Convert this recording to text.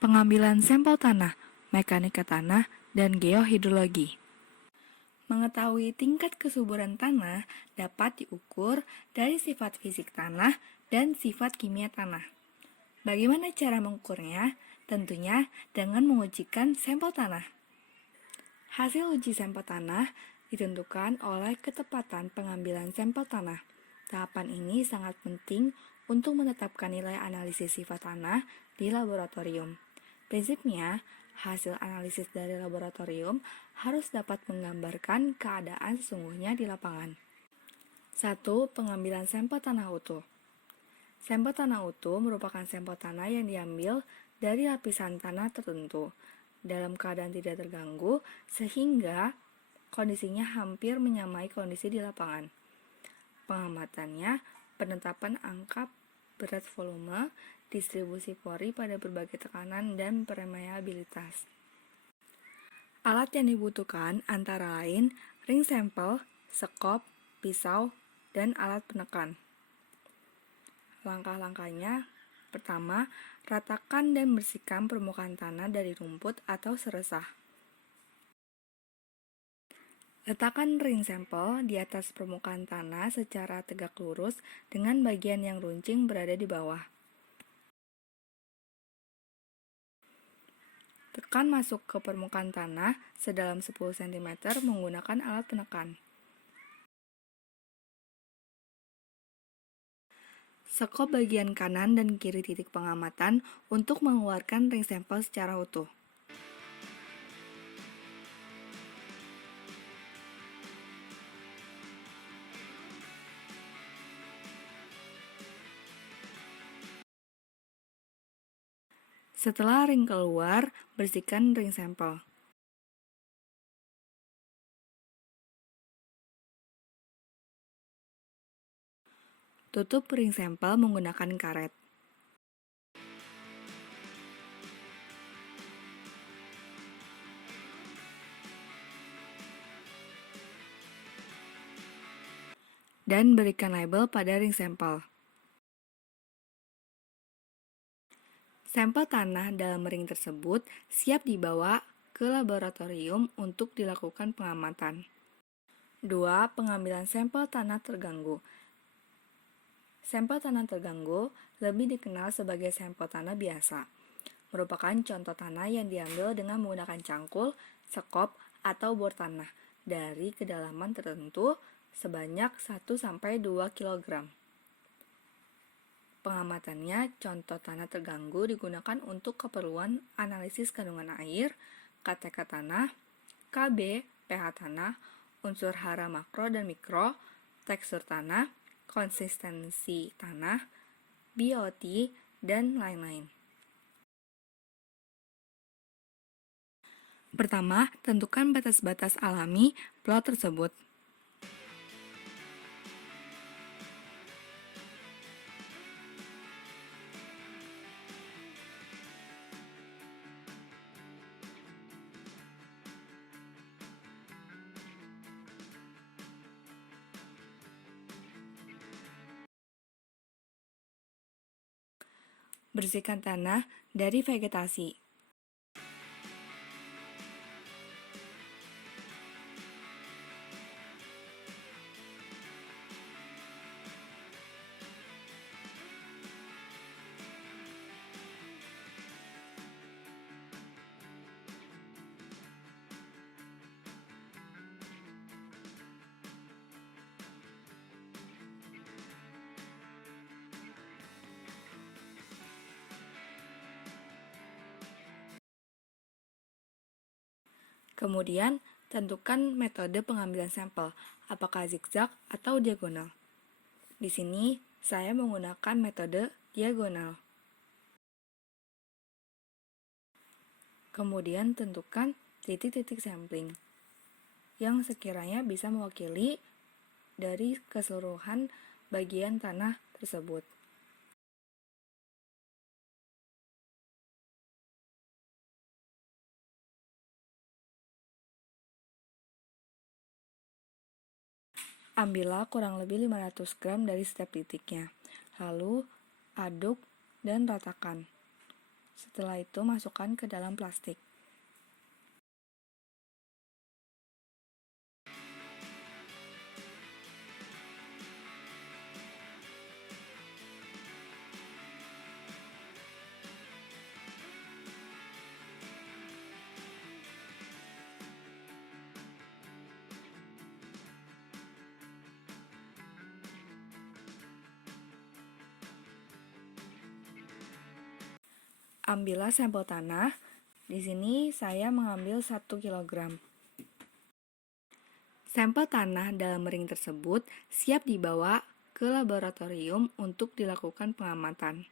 Pengambilan sampel tanah, mekanika tanah, dan geohidrologi. Mengetahui tingkat kesuburan tanah dapat diukur dari sifat fisik tanah dan sifat kimia tanah. Bagaimana cara mengukurnya? Tentunya dengan mengujikan sampel tanah. Hasil uji sampel tanah ditentukan oleh ketepatan pengambilan sampel tanah. Tahapan ini sangat penting untuk menetapkan nilai analisis sifat tanah di laboratorium. Prinsipnya, hasil analisis dari laboratorium harus dapat menggambarkan keadaan sesungguhnya di lapangan. 1. Pengambilan sampel tanah utuh. Sampel tanah utuh merupakan sampel tanah yang diambil dari lapisan tanah tertentu dalam keadaan tidak terganggu sehingga kondisinya hampir menyamai kondisi di lapangan. Pengamatannya, penetapan angka berat volume, distribusi pori pada berbagai tekanan, dan permeabilitas. Alat yang dibutuhkan antara lain ring sampel, sekop, pisau, dan alat penekan. Langkah-langkahnya, pertama, ratakan dan bersihkan permukaan tanah dari rumput atau seresah. Letakkan ring sampel di atas permukaan tanah secara tegak lurus dengan bagian yang runcing berada di bawah. Tekan masuk ke permukaan tanah sedalam 10 cm menggunakan alat penekan. Sekop bagian kanan dan kiri titik pengamatan untuk mengeluarkan ring sampel secara utuh. Setelah ring keluar, bersihkan ring sampel. Tutup ring sampel menggunakan karet. Dan berikan label pada ring sampel. Sampel tanah dalam ring tersebut siap dibawa ke laboratorium untuk dilakukan pengamatan. 2. Pengambilan sampel tanah terganggu. Sampel tanah terganggu lebih dikenal sebagai sampel tanah biasa. Merupakan contoh tanah yang diambil dengan menggunakan cangkul, sekop, atau bor tanah dari kedalaman tertentu sebanyak 1-2 kg. Pengamatannya, contoh tanah terganggu digunakan untuk keperluan analisis kandungan air, KTK tanah, KB, pH tanah, unsur hara makro dan mikro, tekstur tanah, konsistensi tanah, BOT, dan lain-lain. Pertama, tentukan batas-batas alami plot tersebut. Bersihkan tanah dari vegetasi. Kemudian, tentukan metode pengambilan sampel, apakah zigzag atau diagonal. Di sini, saya menggunakan metode diagonal. Kemudian, tentukan titik-titik sampling yang sekiranya bisa mewakili dari keseluruhan bagian tanah tersebut. Ambillah kurang lebih 500 gram dari setiap titiknya. Lalu, aduk dan ratakan. Setelah itu masukkan ke dalam plastik. Ambillah sampel tanah. Di sini saya mengambil 1 kilogram. Sampel tanah dalam ring tersebut siap dibawa ke laboratorium untuk dilakukan pengamatan.